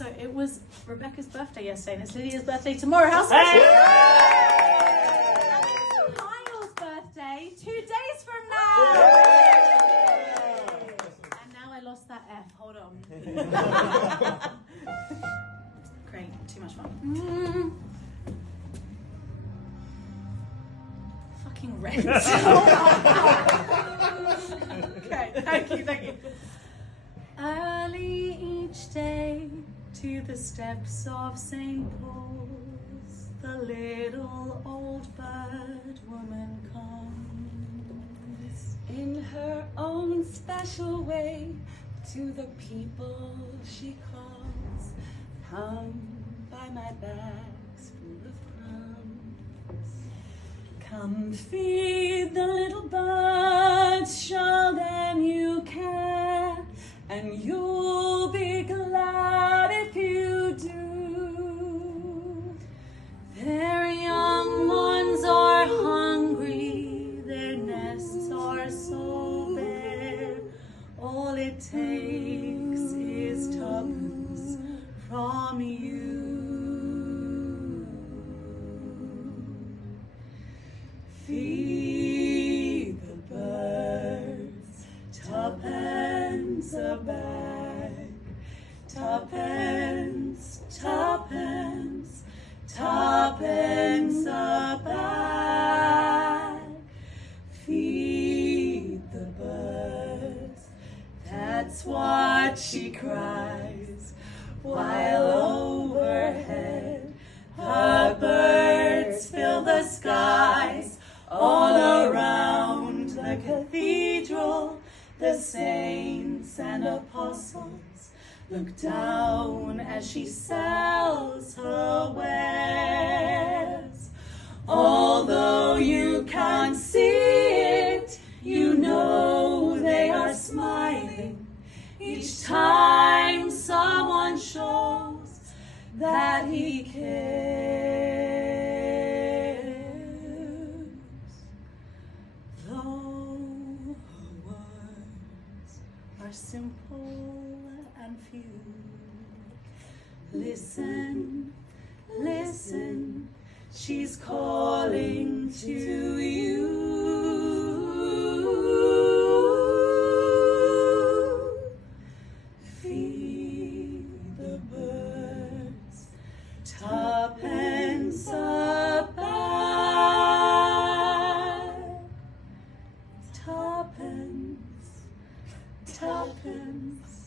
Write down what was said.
Also, it was Rebekah's birthday yesterday, and it's Lydia's birthday tomorrow. How special! Hey! And it's Kyle's birthday 2 days from now. And now I lost that F. Hold on. Great, too much fun. Fucking rent. Okay, thank you. Early each day to the steps of St. Paul's, the little old bird woman comes. In her own special way, to the people she calls, come buy my bags full of crumbs. Come feed the little birds, show them you care, and you'll be glad if you do. Their young ones are hungry, their nests are so bare. All it takes is tuppence from you. Feed the birds, tuppence a bag, tuppence, tuppence, tuppence a bag. Feed the birds, that's what she cries, while overhead her birds fill the skies. All around the cathedral, the saints and apostles look down as she sells her wares. Although you can't see it, you know they are smiling each time someone shows that he cares. Though her words are simple and few, listen, listen, she's calling to you. Feed the birds, tuppence a bag, tuppence, tuppence,